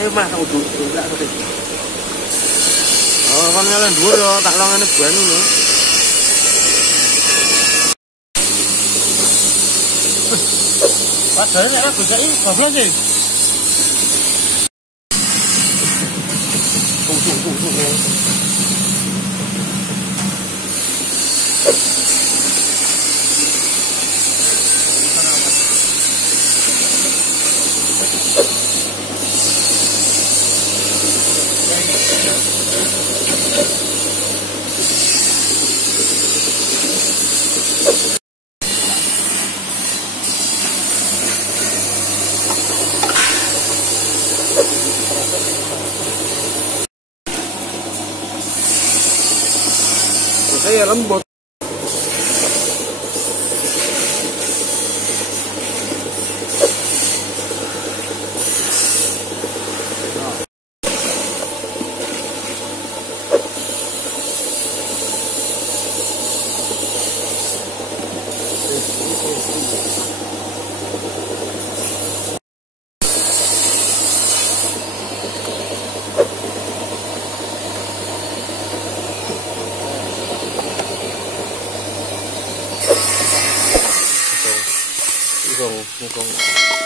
Ayo Mas, tak uduk tak kopi. Oh, kan nyalain dhuwur ya, tak longane banyu lho. Padahal nek bisa iki goblok iki. Tunggu. Saya lembut. Mukong.